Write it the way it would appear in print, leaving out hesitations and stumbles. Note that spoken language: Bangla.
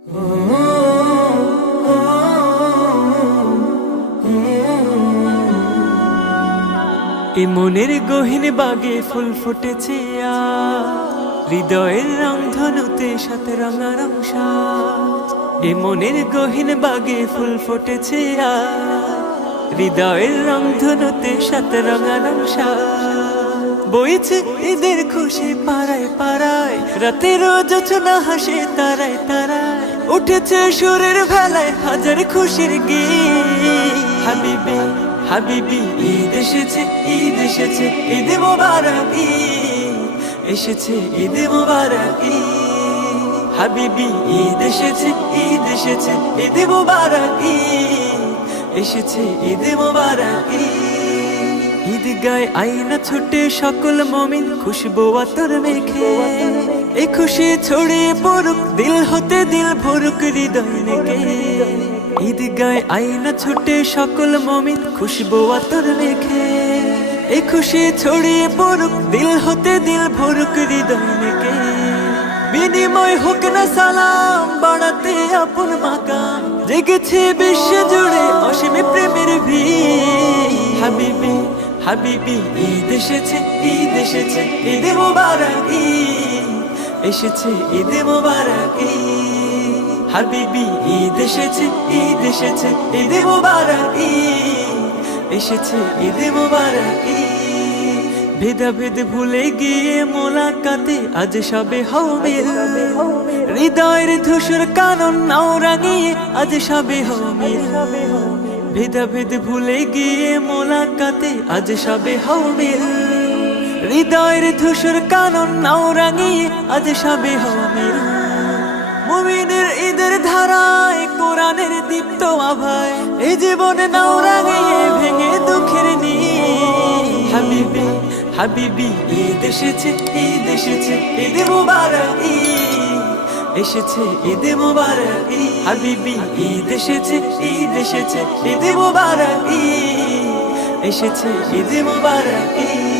এ মনের গহীন বাগে ফুল ফুটেছে হৃদয়ের রংধনুতে সাথে রঙারং সাজ। এ মনের গহীন বাগে ফুল ফুটেছে হৃদয়ের রংধনুতে সাথে রঙারং সাজ। বইছে ঈদের খুশি পাড়ায় পাড়ায়, রাতের জোছনা হাসে তারায় তারায়, উঠেছে সুরের ভেলায় হাজার খুশির গীত। হাবিবি হাবিবি ঈদ এসেছে, ঈদ এসেছে, ঈদ মোবারক ঈদ এসেছে, ঈদ মোবারক ঈদ। হাবিবি ঈদ এসেছে, ঈদ এসেছে, ঈদ মোবারক ঈদ এসেছে, ঈদ মোবারক ঈদ। ঈদ গায় আইনা ছুটে সকল মুমিন, খুশবু আতর মেখে এই খুশি ছড়িয়ে পড়ুক, দিল হতে দিল ভরুক হৃদয় নেকে। ঈদ গায় আইনা ছুটে সকল মুমিন, খুশবু আতর মেখে এই খুশি ছড়িয়ে পড়ুক, দিল হতে দিল ভরুক হৃদয় নেকে। বিনিময় হোক না সালাম, বাড়াতে আপন মাকাম, জেগেছে বিশ্ব জুড়ে অসীম প্রেমের ভিড়। হাবিবি হাবিবি ঈদ এসেছে, ঈদ এসেছে, ঈদ মোবারক ঈদ এসেছে, ঈদ মোবারক ঈদ। হাবিবি ঈদ এসেছে, ঈদ এসেছে, ঈদ মোবারক ঈদ এসেছে, ঈদ মোবারক ঈদ। ভেদাভেদ ভুলে গিয়ে মোলাকাতে আজ সবে হও মিল, হৃদয়ের ধূসর কানন নাও রাঙিয়ে আজ সবে হও মিল। ভেদাভেদ ভুলে গিয়ে মোলাকাতে আজ সবে হও মিল, হৃদয়ের ধূসর কানন নাও রাঙিয়ে আজ সবে হও মিল। মুমিনের ঈদের ধারায়, কোরআনের দীপ্ত আভায়, এই জীবনে নাও রাঙিয়ে ভেঙে দুঃখের নীড়। হাবিবি হাবিবি ঈদ এসেছে, ঈদ এসেছে, ঈদ মোবারক ঈদ এসেছে, ঈদ মোবারক ঈদ। হাবিবি ঈদ এসেছে, ঈদ এসেছে, ঈদ মোবারক ঈদ এসেছে, ঈদ মোবারক ঈদ।